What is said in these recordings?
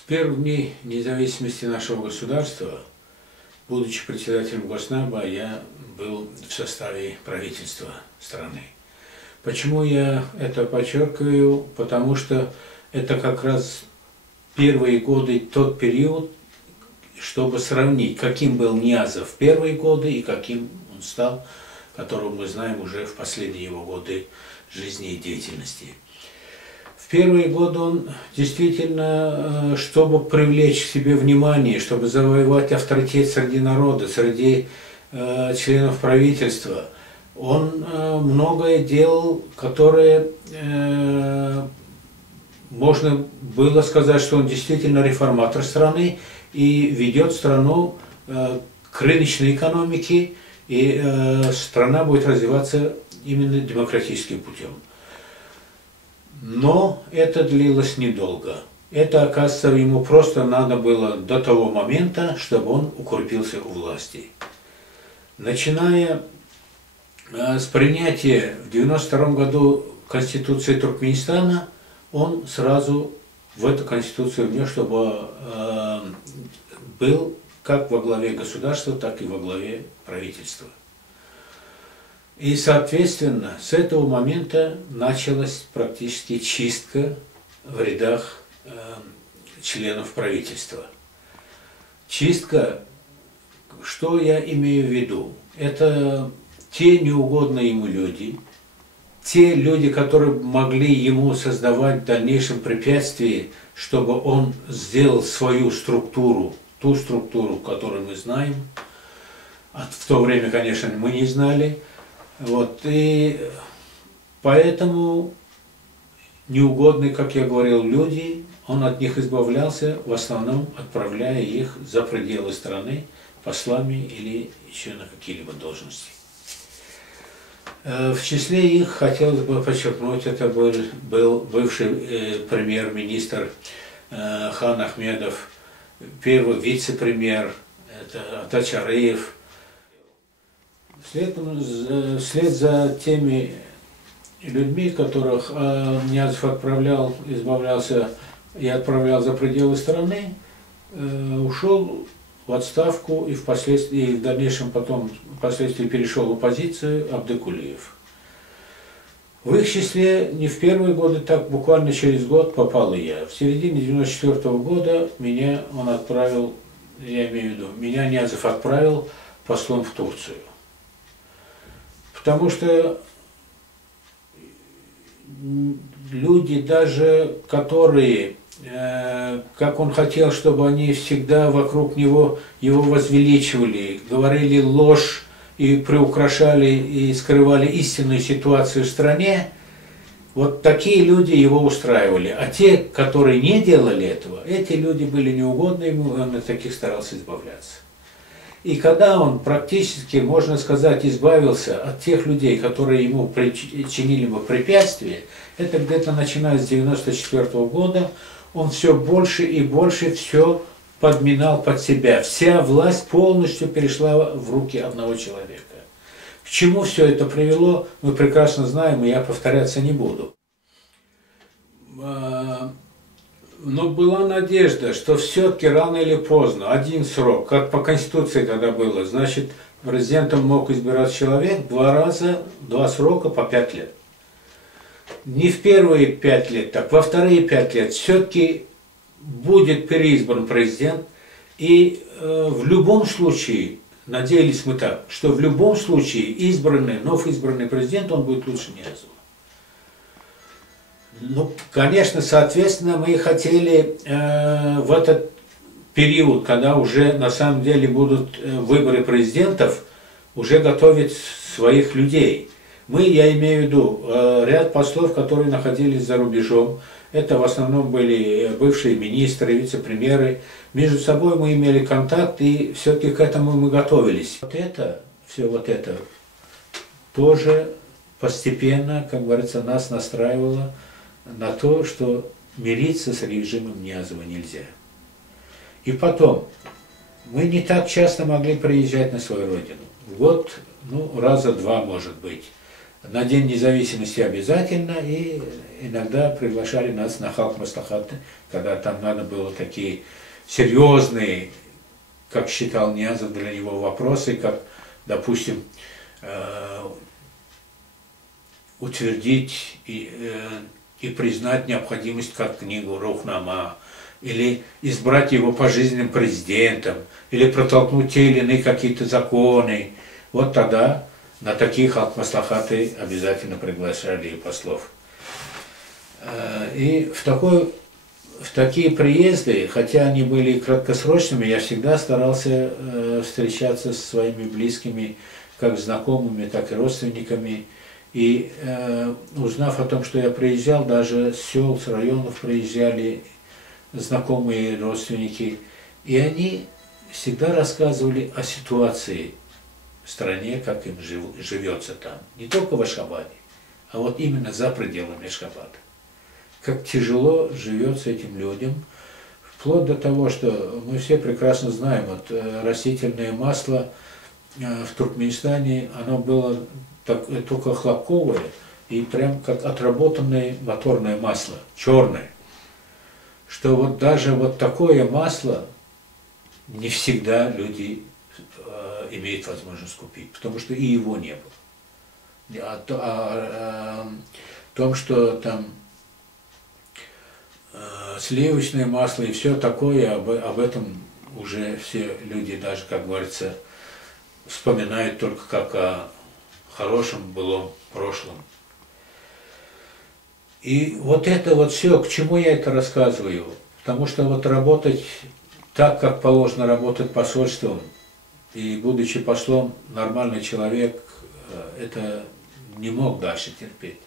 С первых дней независимости нашего государства, будучи председателем Госнаба, я был в составе правительства страны. Почему я это подчеркиваю? Потому что это как раз первые годы, тот период, чтобы сравнить, каким был Ниязов в первые годы и каким он стал, которого мы знаем уже в последние его годы жизни и деятельности. В первые годы он действительно, чтобы привлечь к себе внимание, чтобы завоевать авторитет среди народа, среди членов правительства, он многое делал, которое можно было сказать, что он действительно реформатор страны и ведет страну к рыночной экономике, и страна будет развиваться именно демократическим путем. Но это длилось недолго. Это, оказывается, ему просто надо было до того момента, чтобы он укрепился у власти. Начиная с принятия в 1992 году Конституции Туркменистана, он сразу в эту Конституцию внес, чтобы был как во главе государства, так и во главе правительства. И, соответственно, с этого момента началась практически чистка в рядах членов правительства. Чистка, что я имею в виду? Это те неугодные ему люди, те люди, которые могли ему создавать в дальнейшем препятствия, чтобы он сделал свою структуру, ту структуру, которую мы знаем. В то время, конечно, мы не знали. Вот, и поэтому неугодные, как я говорил, люди, он от них избавлялся, в основном отправляя их за пределы страны послами или еще на какие-либо должности. В числе их, хотелось бы подчеркнуть, это был бывший премьер-министр Хан Ахмедов, первый вице-премьер, это Атач Ареев. Вслед за теми людьми, которых Ниязов отправлял, избавлялся и отправлял за пределы страны, ушел в отставку и впоследствии, в дальнейшем впоследствии перешел в оппозицию Абдыкулиев. В их числе не в первые годы, так буквально через год попал и я. В середине 1994 года меня он отправил, я имею в виду, меня Ниязов отправил послом в Турцию. Потому что люди даже, которые, как он хотел, чтобы они всегда вокруг него его возвеличивали, говорили ложь и приукрашали и скрывали истинную ситуацию в стране, вот такие люди его устраивали. А те, которые не делали этого, эти люди были неугодны ему, и он от таких старался избавляться. И когда он практически, можно сказать, избавился от тех людей, которые ему причинили бы препятствия, это где-то начиная с 1994 года, он все больше и больше все подминал под себя. Вся власть полностью перешла в руки одного человека. К чему все это привело, мы прекрасно знаем, и я повторяться не буду. Но была надежда, что все-таки рано или поздно, один срок, как по Конституции тогда было, значит, президентом мог избирать человек два срока по 5 лет. Не в первые 5 лет, так во вторые 5 лет все-таки будет переизбран президент, и в любом случае, надеялись мы так, что в любом случае вновь избранный президент, он будет лучше Ниязова. Ну, конечно, соответственно, мы хотели в этот период, когда уже на самом деле будут выборы президентов, уже готовить своих людей. Я имею в виду, ряд послов, которые находились за рубежом, это в основном были бывшие министры, вице-премьеры. Между собой мы имели контакт, и все-таки к этому мы готовились. Все вот это тоже постепенно, как говорится, нас настраивало на то, что мириться с режимом Ниязова нельзя. И потом, мы не так часто могли приезжать на свою родину. В год, раза два, может быть. на День независимости обязательно, и иногда приглашали нас на Халк Маслахаты, когда там надо было такие серьезные, как считал Ниязов, для него вопросы, как, допустим, утвердить и признать необходимость как книгу Рухнама, или избрать его пожизненным президентом, или протолкнуть те или иные какие-то законы. Вот тогда на такие Халк Маслахаты обязательно приглашали послов. И в такие приезды, хотя они были краткосрочными, я всегда старался встречаться со своими близкими, как знакомыми, так и родственниками. И узнав о том, что я приезжал, даже с сел, с районов приезжали знакомые родственники, и они всегда рассказывали о ситуации в стране, как им живется там. Не только в Ашхабаде, а вот именно за пределами Ашхабада. Как тяжело живется этим людям, вплоть до того, что мы все прекрасно знаем, вот растительное масло в Туркменистане, оно было только хлопковое и прям как отработанное моторное масло, черное. Что вот даже вот такое масло не всегда люди имеют возможность купить, потому что и его не было. О том, что там сливочное масло и все такое, об этом уже все люди даже, как говорится, вспоминают только как о хорошем былом прошлом. И вот это вот все, к чему я это рассказываю? Потому что вот работать так, как положено работать посольством, и будучи послом, нормальный человек это не мог дальше терпеть.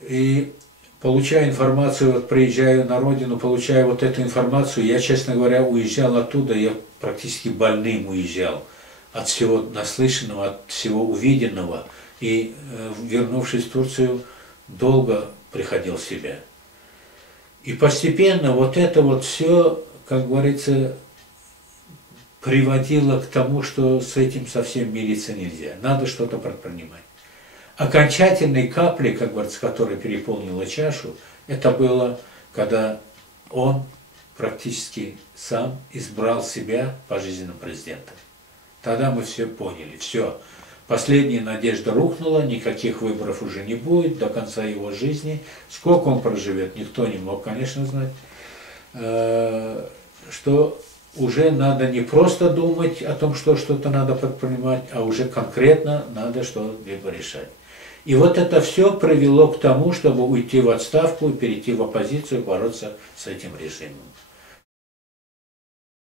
И получая информацию, вот приезжаю на родину, получая вот эту информацию, я, честно говоря, уезжал оттуда, я практически больным уезжал от всего наслышанного, от всего увиденного. И, вернувшись в Турцию, долго приходил в себя. И постепенно вот это вот все, как говорится, приводило к тому, что с этим совсем мириться нельзя. Надо что-то предпринимать. Окончательной каплей, как говорится, которая переполнила чашу, это было, когда он практически сам избрал себя пожизненным президентом. Тогда мы все поняли, все. Последняя надежда рухнула, никаких выборов уже не будет до конца его жизни. Сколько он проживет, никто не мог, конечно, знать. Что уже надо не просто думать о том, что что-то надо предпринимать, а уже конкретно надо что-либо решать. И вот это все привело к тому, чтобы уйти в отставку и перейти в оппозицию, бороться с этим режимом.